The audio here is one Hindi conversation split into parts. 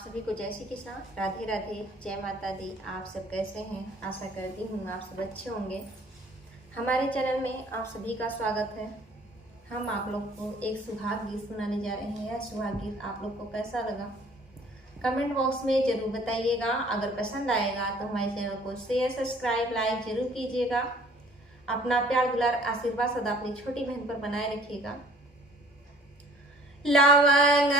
सभी को जय श्री कृष्णा, राधे राधे, जय माता दी। आप सब कैसे हैं? आशा करती हूँ आप सब अच्छे होंगे। हमारे चैनल में आप सभी का स्वागत है। हम आप लोग को एक सुहाग गीत सुनाने जा रहे हैं। यह सुहाग गीत आप लोग को कैसा लगा कमेंट बॉक्स में जरूर बताइएगा। अगर पसंद आएगा तो हमारे चैनल को शेयर, सब्सक्राइब, लाइक जरूर कीजिएगा। अपना प्यार, दुलार, आशीर्वाद सदा अपनी छोटी बहन पर बनाए रखिएगा। लवंग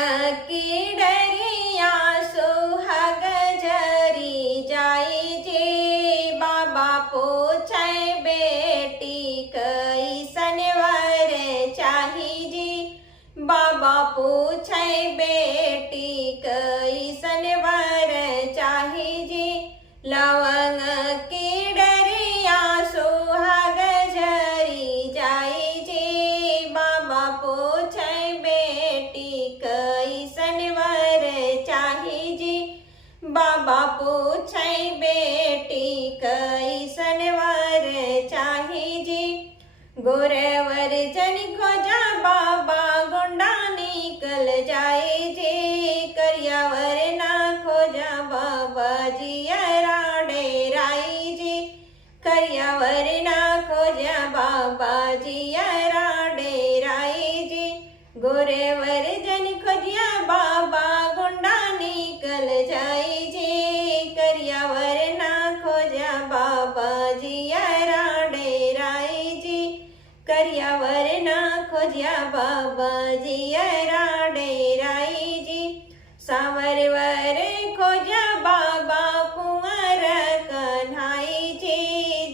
की डरिया सुहाग जरी जाई जे, बाबा पूछे बेटी कैसन वर चाही जी। बाबा पूछे बेटी कैसन वर चाही जी। लवंग की डरिया सुहाग जरी जाई जे, बाबा पूछे बाबा पूछे बेटी कैसन वर चाही जी। गोरवर जन खोजा बाबा गुंडा निकल जाए जे, करियावर ना खोजा बाबा जियरा डेराई जी। करियावर ना खोजा बाबा जियरा डेराई जी। गोरवर जन खोजिया बाबा गुंडा निकल जाए जे, करियावर ना खोजा बाबा जियरा डेराई जी। करियावर ना खोजा बाबा जियरा डेराई जी। सांवरवर खोजा बाबा कुंवर कन्हाई जी,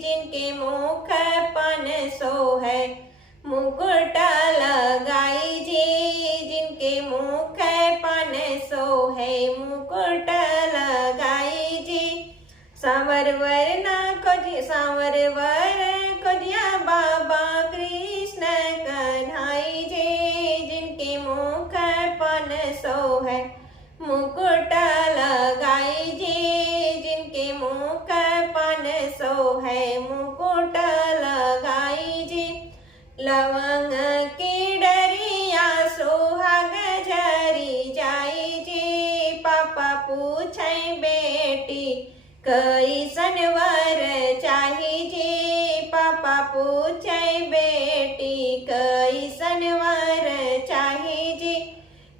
जिनके मुख पन सो है मुकुट लगाई जी। जिनके मुख पन सो है मुकुट लगाई जी। सांवरवर ना खोजिया सांवरवर खोजिया बाबा कृष्ण कन्हाई जी, जिनके मुख पन सो है मुकुट लगाई जी। जिनके मुख पन सो है मुकुट लगाई जी। लवंग की डरिया सुहाग जरी जाई जी, पापा पूछे बेटी कैसन वर चाही जी। पापा पूछे बेटी कैसन वर चाही जी।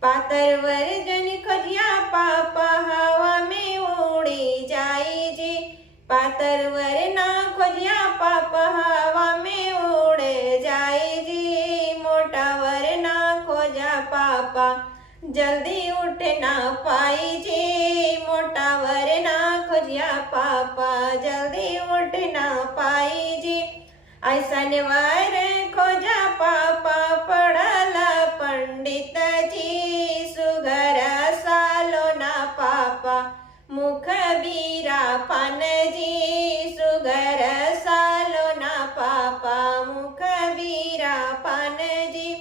पातर वर जन खोजिया पापा हवा में उड़ी जाई जी। पातर वर ना खोजिया पापा हवा में उड़ जाई जी। मोटा वर ना खोजा पापा जल्दी उठ ना पाई जी। मोटा वर ना खोजिया पापा जल्दी उठ ना पाई जी। ऐसन वर खोजा पापा पढ़ल पंडित जी, सुगर सालो ना पापा मुख बीरा पान जी। सुगर सालो ना पापा मुख बीरा पान जी।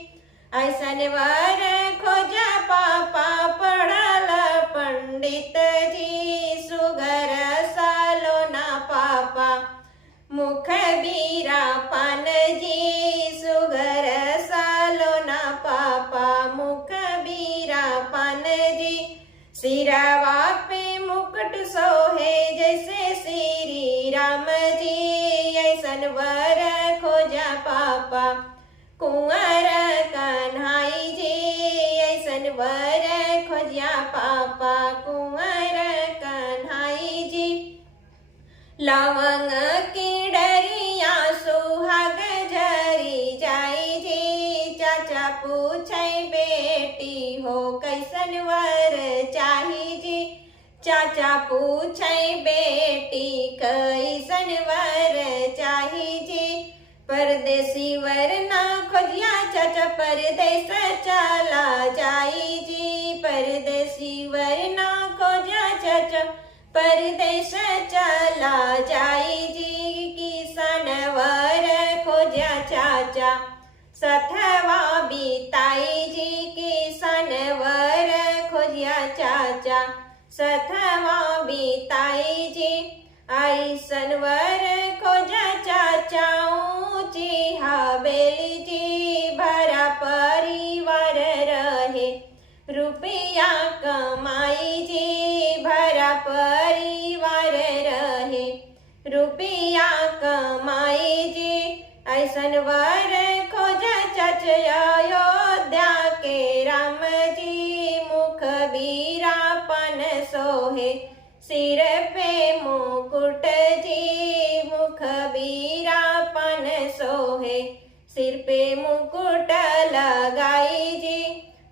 ऐसन वर खोजा पापा पढ़ल पंडित जी, सुगर सालो ना पापा मुख बीरा पान जी। सुगर सालो ना पापा मुख बीरा पान जी। सिरवा पे मुकुट सोहे जैसे श्री राम जी, ऐसन वर खोजा पापा कुंवर कन्हाई जी। ऐसन वर खोजिया पापा कुंवर कन्हाई जी। लवंग की डरिया सुहाग जरी जाई जी, चाचा पूछे बेटी हो कैसन वर चाही जी। चाचा पूछे बेटी कैसन वर चाही जी। परदेसी वर ना खोजिया चाचा परदेस चला जाई जी। परदेसी वर ना खोजा चाचा परदेस चला जाई जी। किसान वर खोजा चाचा सथवा बीताई जी। किसान वर खोजिया चाचा सथवा बीताई जी। ऐसन वर खोजा चाचा ऊंची हवेली जी, भरा परिवार रहे रुपया कमाई जी। परिवार रहे, रुपया कमाई जी ऐसन वर खोज चच अयोध्या के राम जी। मुख बीरापन सोहे सिर पे मुकुट जी, मुख बीरापन सोहे सिर पे मुकुट लगाई जी।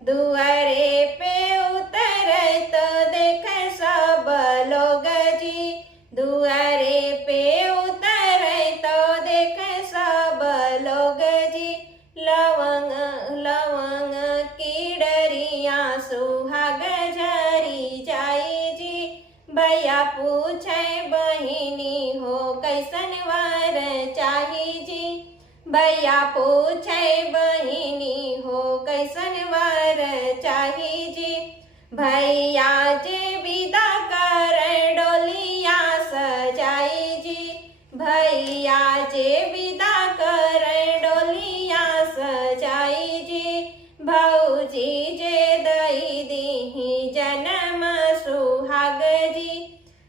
दुआरे पे उतरे तो देख सब लोग जी, दुआरे पे उतरे तो देख सब लोग जी। लवंग लवंग की डरिया सुहाग झरी जाई जी। भैया पूछे बहिनी हो कैसन वर चाही जी, भैया पूछे बहिनी हो कैसन वर चाही जी। भैया जे विदा कर डोलिया सजाई जी, भैया जे विदा कर डोलिया सजाई जी। भौजी जे दई दीही जन्म सुहाग जी,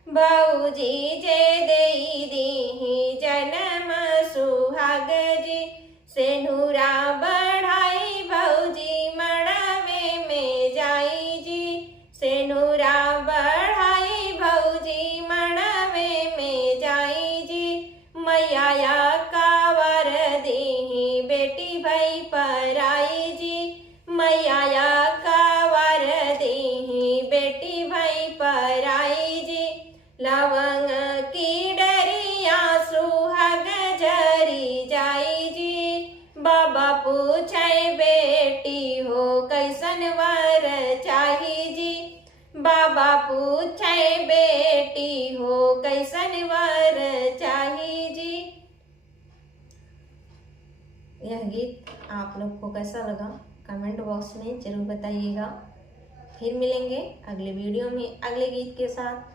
भौजी जे दई दीही जन्म सुहाग जी। सेनुरा बढ़ाई भौजी मड़वे में जाई जी, सेनुरा बढ़ाई भौजी मड़वे में जाई जी। मैया कावर दीही बेटी भई पराई जी, मैया कावर दीही बेटी भई पराई जी। लवंग की डरिया सुहाग झरी जाई जी। बाबा पूछे बेटी हो कैसन वर चाही जी, बाबा पूछे बेटी हो कैसन वर चाही जी। यह गीत आप लोग को कैसा लगा कमेंट बॉक्स में जरूर बताइएगा। फिर मिलेंगे अगले वीडियो में अगले गीत के साथ।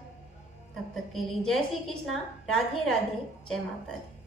तब तक के लिए जय श्री कृष्णा, राधे राधे, जय माता दी।